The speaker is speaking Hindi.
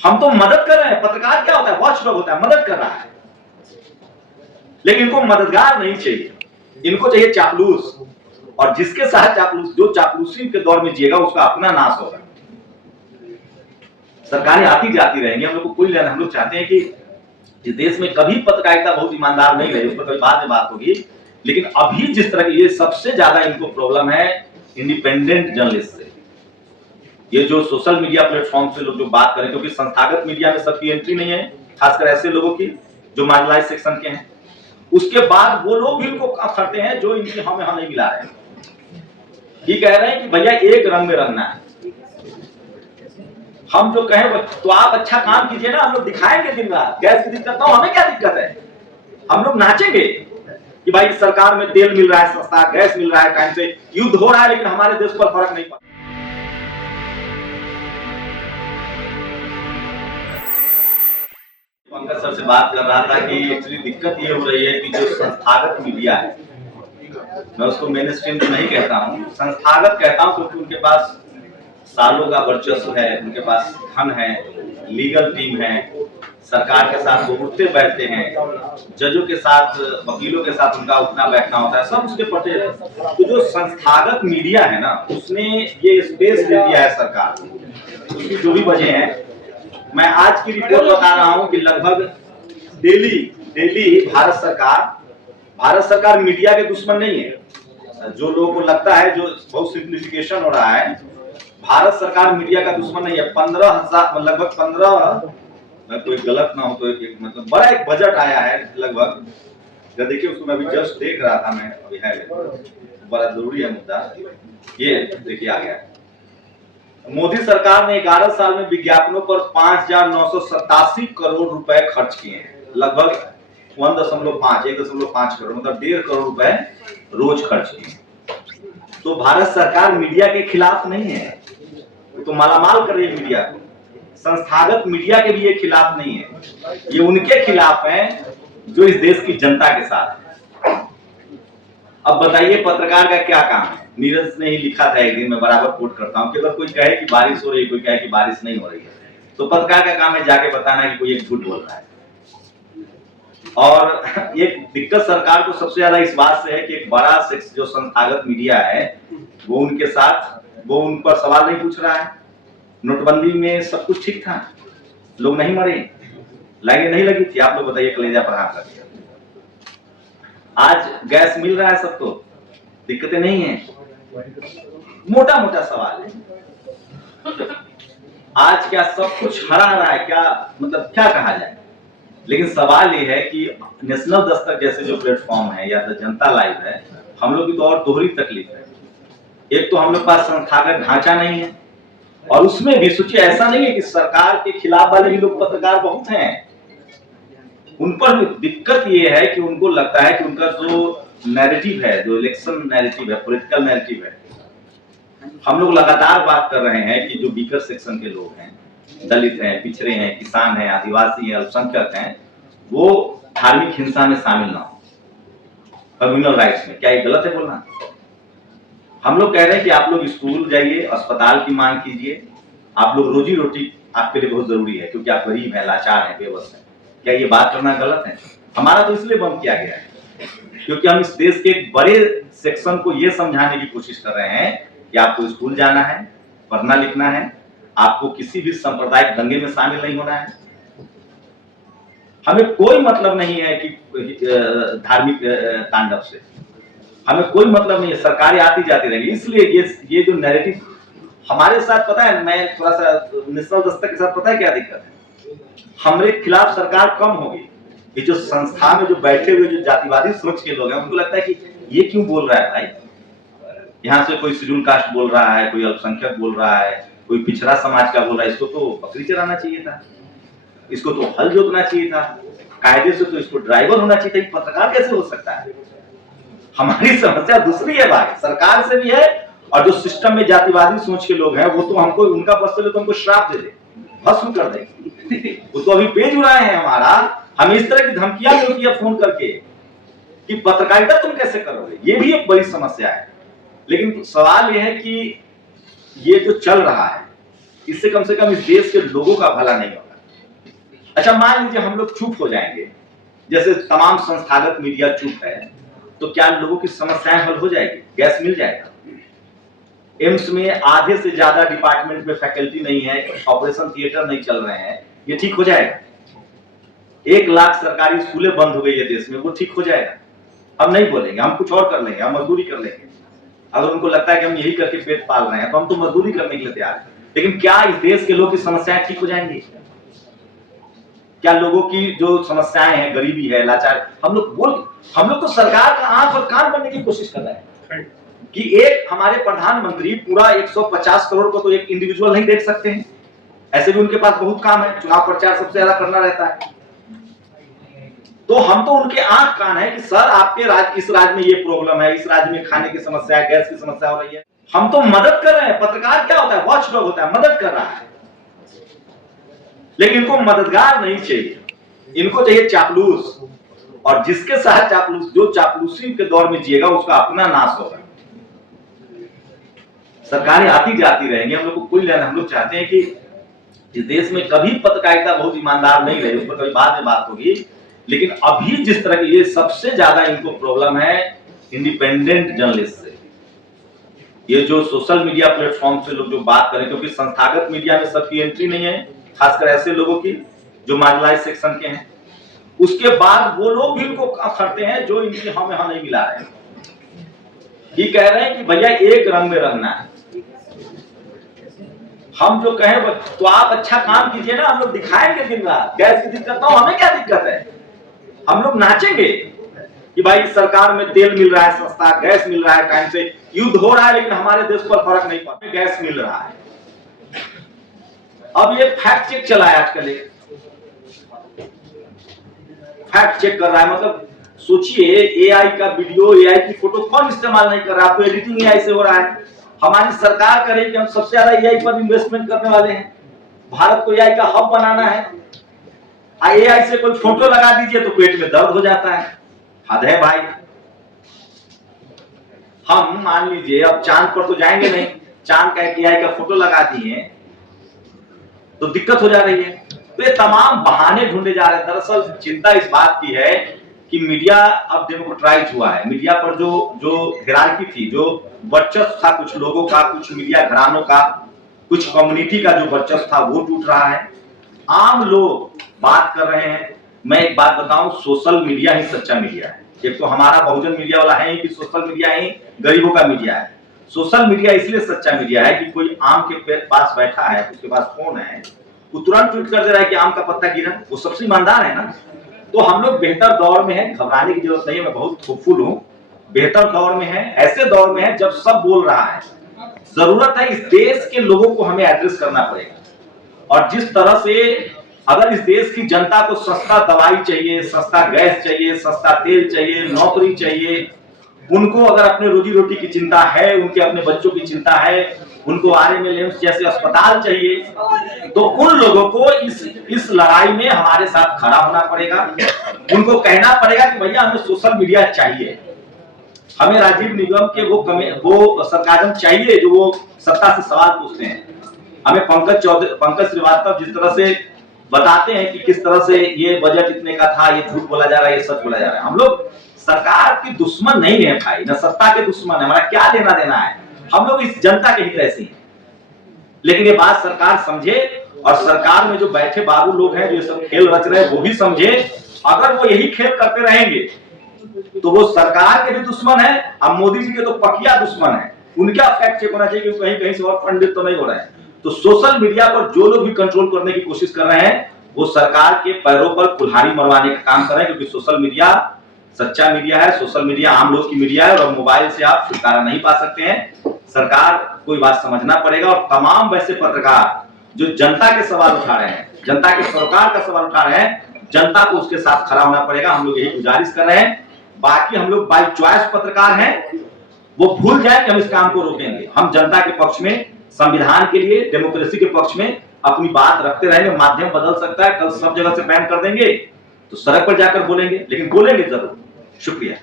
हम तो मदद कर रहे हैं। पत्रकार क्या होता है? वॉचडॉग होता है, मदद कर रहा है। लेकिन इनको मददगार नहीं चाहिए, इनको चाहिए चापलूस। और जिसके साथ चापलूस, जो चापलूसी के दौर में जिएगा उसका अपना नाश होगा। सरकारें आती जाती रहेंगी, हम लोग को कोई लेना। हम लोग चाहते हैं कि इस देश में कभी पत्रकारिता बहुत ईमानदार नहीं रही, उस पर कभी बाद में बात होगी। लेकिन अभी जिस तरह की, ये सबसे ज्यादा इनको प्रॉब्लम है इंडिपेंडेंट जर्नलिस्ट से। ये जो सोशल मीडिया प्लेटफॉर्म से लोग जो बात करें, क्योंकि संस्थागत मीडिया में सबकी एंट्री नहीं है, खासकर ऐसे लोगों की जो मार्जिनलाइज्ड सेक्शन के हैं। उसके बाद वो लोग भी इनको करते हैं जो इनकी हमें नहीं मिला रहे हैं। ये कह रहे हैं कि भैया एक रंग में रंगना है। हम जो कहें तो आप अच्छा काम कीजिए ना, हम लोग दिखाएंगे दिन रात। गैस की दिक्कत तो हमें क्या दिक्कत है? हम लोग नाचेंगे कि भाई सरकार में तेल मिल रहा है सस्ता, गैस मिल रहा है टाइम से, युद्ध हो रहा है, लेकिन हमारे देश पर फर्क नहीं पड़ता। पंकज सर से बात कर रहा था कि एक्चुअली दिक्कत ये हो रही है कि जो संस्थागत मीडिया है, मैं उसको मेन स्ट्रीम तो नहीं कहता हूँ, संस्थागत कहता हूँ, क्योंकि उनके पास सालों का वर्चस्व है, उनके पास धन है, लीगल टीम है, सरकार के साथ वो उठते बैठते हैं, जजों के साथ, वकीलों के साथ उनका उठना बैठना होता है, सब उसके पटे। तो जो संस्थागत मीडिया है ना, उसने ये स्पेस दे दिया है सरकार को। उसकी जो भी वजह है, मैं आज की रिपोर्ट बता रहा हूं कि लगभग डेली भारत सरकार मीडिया के दुश्मन नहीं है। जो लोगों को लगता है, जो बहुत सिंप्लीफिकेशन हो रहा है, भारत सरकार मीडिया का दुश्मन नहीं है। 15,000 लगभग 15, कोई गलत ना हो तो मतलब बड़ा एक बजट आया है लगभग। जब देखिए उसको मैं अभी जस्ट देख रहा था, मैं अभी है, बड़ा जरूरी है मुद्दा। ये देखिए आ गया, मोदी सरकार ने 11 साल में विज्ञापनों पर 5,987 करोड़ रुपए खर्च किए हैं। लगभग 1.5 करोड़, मतलब 1.5 करोड़ रुपए रोज खर्च किए। तो भारत सरकार मीडिया के खिलाफ नहीं है, तो मालामाल कर रही है मीडिया को। संस्थागत मीडिया के भी ये खिलाफ नहीं है, ये उनके खिलाफ है जो इस देश की जनता के साथ है। अब बताइए पत्रकार का क्या काम है? नीरज ने ही लिखा था एक दिन, मैं बराबर कोट करता हूं कि अगर कोई कहे कि बारिश हो रही है, कोई कहे कि बारिश नहीं हो रही है, तो पत्रकार का काम है जाके बताना कि कोई एक झूठ बोल रहा है। और ये दिक्कत सरकार को सबसे ज्यादा इस बात से है कि एक बड़ा जो संस्थागत मीडिया है, वो उनके साथ, वो उन पर सवाल नहीं पूछ रहा है। नोटबंदी में सब कुछ ठीक था, लोग नहीं मरे, लाइनें नहीं लगी थी। आप लोग बताइए, कलेजा पर हाथ रखिए। आज गैस मिल रहा है सबको, दिक्कतें नहीं है, मोटा मोटा सवाल है। आज क्या सब कुछ हरा रहा है क्या? मतलब क्या कहा जाए? लेकिन सवाल ये है कि नेशनल दस्तक जैसे जो प्लेटफॉर्म है या तो जनता लाइव है, हम लोग की तो और दोहरी तकलीफ है। एक तो हम लोग पास संस्थागत ढांचा नहीं है, और उसमें भी सोचिए, ऐसा नहीं है कि सरकार के खिलाफ वाले भी लोग पत्रकार बहुत हैं। उन पर भी दिक्कत ये है कि उनको लगता है कि उनका जो नैरेटिव है, जो इलेक्शन नैरेटिव है, पॉलिटिकल नैरेटिव है, हम लोग लगातार बात कर रहे हैं कि जो वीकर सेक्शन के लोग हैं, दलित हैं, पिछड़े हैं, किसान हैं, आदिवासी हैं, अल्पसंख्यक हैं, वो धार्मिक हिंसा में शामिल ना हो, कम्युनल राइट्स में। क्या ये गलत है बोलना? हम लोग कह रहे हैं कि आप लोग स्कूल जाइए, अस्पताल की मांग कीजिए, आप लोग रोजी रोटी आपके लिए बहुत जरूरी है, क्योंकि आप गरीब हैं, लाचार हैं, बेबस हैं। क्या ये बात करना गलत है? हमारा तो इसलिए बंद किया गया है क्योंकि हम इस देश के एक बड़े सेक्शन को ये समझाने की कोशिश कर रहे हैं कि आपको स्कूल जाना है, पढ़ना लिखना है, आपको किसी भी सांप्रदायिक दंगे में शामिल नहीं होना है। हमें कोई मतलब नहीं है कि धार्मिक तांडव से, हमें कोई मतलब नहीं है। सरकारें आती जाती रहेंगी, इसलिए ये जो नैरेटिव हमारे साथ, पता है, मैं थोड़ा सा नेशनल दस्तक के साथ, पता है क्या दिक्कत है? हमारे खिलाफ सरकार कम होगी। ये जो संस्था में जो बैठे हुए जो जातिवादी सोच के लोग हैं, उनको लगता है कि ये क्यों बोल रहा है भाई, यहाँ से कोई शेड्यूल कास्ट बोल रहा है, कोई अल्पसंख्यक बोल रहा है, कोई पिछड़ा समाज का बोल रहा है, इसको तो बकरी चराना चाहिए था, इसको तो हल जोतना चाहिए था, कायदे से तो इसको ड्राइवर होना चाहिए था। पत्रकार कैसे हो सकता है? हमारी समस्या दूसरी है भाई, सरकार से भी है, और जो सिस्टम में जातिवादी सोच के लोग हैं, वो तो हमको, उनका पक्ष तो हमको श्राप दे दे, भस्म कर दे। वो तो अभी पेज उड़ाए हैं हमारा, हमें इस तरह की धमकियां मिलती है फोन करके कि पत्रकारिता तुम कैसे करोगे। ये भी एक बड़ी समस्या है। लेकिन सवाल यह है कि ये जो चल रहा है, इससे कम से कम इस देश के लोगों का भला नहीं होगा। अच्छा, मान लीजिए हम लोग चुप हो जाएंगे, जैसे तमाम संस्थागत मीडिया चुप है, तो क्या लोगों की समस्याएं हल हो जाएगी? गैस मिल जाएगा? एम्स में आधे से ज्यादा डिपार्टमेंट में फैकल्टी नहीं है, ऑपरेशन थिएटर नहीं चल रहे हैं, ये ठीक हो जाएगा? 1 लाख सरकारी स्कूलें बंद हो गई है देश में, वो ठीक हो जाएगा? हम नहीं बोलेंगे, हम कुछ और कर लेंगे, हम मजदूरी कर लेंगे। अगर उनको लगता है कि हम यही करके पेट पाल रहे हैं तो हम तो मजदूरी करने के लिए तैयार हैं, लेकिन क्या इस देश के लोगों की समस्याएं ठीक हो जाएंगी? क्या लोगों की जो समस्याएं हैं, गरीबी है, लाचार, हम लोग तो सरकार का आंख और कान बनने की कोशिश कर रहे हैं कि एक हमारे प्रधानमंत्री पूरा 150 करोड़ को तो एक इंडिविजुअल नहीं देख सकते हैं, ऐसे भी उनके पास बहुत काम है, चुनाव प्रचार सबसे ज्यादा करना रहता है। तो हम तो उनके आंख कान है कि सर आपके इस राज्य में ये प्रॉब्लम है, इस राज्य में खाने की समस्या है, गैस की समस्या हो रही है, हम तो मदद कर रहे हैं। पत्रकार क्या होता है? वॉचडॉग होता है, मदद कर रहा है। लेकिन इनको मददगार नहीं चाहिए, इनको चाहिए चापलूस, और जिसके साथ चापलूस, जो चापलूसी के दौर में जिएगा उसका अपना नाश होगा। सरकारें आती जाती रहेंगी, हम लोग को कोई लेना। हम लोग चाहते हैं कि इस देश में कभी पत्रकारिता बहुत ईमानदार नहीं रही, उस पर कभी बाद में बात होगी, लेकिन अभी जिस तरह की ये सबसे ज्यादा इनको प्रॉब्लम है इंडिपेंडेंट जर्नलिस्ट से। ये जो सोशल मीडिया प्लेटफॉर्म से लोग जो बात करें, क्योंकि संस्थागत मीडिया में सबकी एंट्री नहीं है, खासकर ऐसे लोगों की जो मार्जिनलाइज सेक्शन के हैं, उसके बाद वो लोग भी इनको करते हैं जो इनकी हमें यहाँ नहीं मिला रहे हैं। ये कह रहे हैं कि भैया एक रंग में रहना है, हम जो कहें तो आप अच्छा काम कीजिए ना, हम लोग दिखाएंगे दिन रात। गैस की दिक्कत तो हमें क्या दिक्कत है? हम लोग नाचेंगे कि भाई सरकार में तेल मिल रहा है सस्ता, गैस मिल रहा है टाइम से, युद्ध हो रहा है लेकिन हमारे देश पर फर्क नहीं पड़ता, गैस मिल रहा है। अब ये फैक्ट चेक चला है आजकल, फैक्ट चेक कर रहा है। मतलब सोचिए, एआई का वीडियो, एआई की फोटो कौन इस्तेमाल नहीं कर रहा? आपको एडिटिंग एआई से हो रहा है। हमारी सरकार करे कि हम सबसे ज्यादा एआई पर इन्वेस्टमेंट करने वाले हैं, भारत को एआई का हब बनाना है। एआई से कोई फोटो लगा दीजिए तो पेट में दर्द हो जाता है। हद है भाई। हम मान लीजिए अब चांद पर तो जाएंगे नहीं, चांद का एआई का फोटो लगा दिए तो दिक्कत हो जा रही है। तो ये तमाम बहाने ढूंढे जा रहे हैं। दरअसल चिंता इस बात की है कि मीडिया अब डेमोक्रेटाइज हुआ है। मीडिया पर जो हिरार्की थी, जो वर्चस्व था कुछ लोगों का, कुछ मीडिया घरानों का, कुछ कम्युनिटी का जो वर्चस्व था वो टूट रहा है। आम लोग बात कर रहे हैं। मैं एक बात बताऊं, सोशल मीडिया ही सच्चा मीडिया है। एक तो हमारा बहुजन मीडिया वाला है कि सोशल मीडिया ही गरीबों का मीडिया है। सोशल मीडिया इसलिए सच्चा मीडिया है कि कोई आम के पास बैठा है, उसके पास फोन है, वो तुरंत ट्वीट कर दे रहा है कि आम का पत्ता गिरा, वो सबसे ईमानदार है ना। तो हम लोग बेहतर दौर में हैं, घबराने की जरूरत नहीं है। मैं बहुत होपफुल हूं, बेहतर दौर में है, ऐसे दौर में है जब सब बोल रहा है। जरूरत है इस देश के लोगों को हमें एड्रेस करना पड़ेगा। और जिस तरह से अगर इस देश की जनता को सस्ता दवाई चाहिए, सस्ता गैस चाहिए, सस्ता तेल चाहिए, नौकरी चाहिए, उनको अगर अपने रोजी रोटी की चिंता है, उनके अपने बच्चों की चिंता है, उनको आरएमएल एम्स जैसे अस्पताल चाहिए, तो उन लोगों को इस लड़ाई में हमारे साथ खड़ा होना पड़ेगा। उनको कहना पड़ेगा कि भैया हमें सोशल मीडिया चाहिए, हमें राजीव निगम के वो सरकाजम चाहिए जो वो सत्ता से सवाल पूछते हैं। हमें पंकज श्रीवास्तव जिस तरह से बताते हैं कि किस तरह से ये बजट इतने का था, ये झूठ बोला जा रहा है, ये सच बोला जा रहा है। हम लोग सरकार की दुश्मन नहीं है भाई, न सत्ता के दुश्मन है, हमारा क्या लेना देना है। हम लोग इस जनता के हित ऐसे हैं। लेकिन ये बात सरकार समझे, और सरकार में जो बैठे बाबू लोग हैं जो ये सब खेल रच रहे हैं वो भी समझे। अगर वो यही खेल करते रहेंगे तो वो सरकार के भी दुश्मन है, अब मोदी जी के तो पकिया दुश्मन है। उनका फैक्ट चेक होना चाहिए कि कहीं कहीं से और पंडित तो नहीं हो रहा है। तो सोशल मीडिया पर जो लोग भी कंट्रोल करने की कोशिश कर रहे हैं वो सरकार के पैरों पर कुल्हाड़ी मरवाने का काम कर रहे हैं, क्योंकि सोशल मीडिया सच्चा मीडिया है, सोशल मीडिया आम लोग की मीडिया है, और मोबाइल से आप छुटकारा नहीं पा सकते हैं। सरकार को बात समझना पड़ेगा, और तमाम वैसे पत्रकार जो जनता के सवाल उठा रहे हैं, जनता के सरोकार का सवाल उठा रहे हैं, जनता को उसके साथ खड़ा होना पड़ेगा। हम लोग यही गुजारिश कर रहे हैं। बाकी हम लोग बाय चॉइस पत्रकार हैं, वो भूल जाए कि हम इस काम को रोकेंगे। हम जनता के पक्ष में, संविधान के लिए, डेमोक्रेसी के पक्ष में अपनी बात रखते रहेंगे। माध्यम बदल सकता है, कल सब जगह से बैन कर देंगे तो सड़क पर जाकर बोलेंगे, लेकिन बोलेंगे जरूर। शुक्रिया।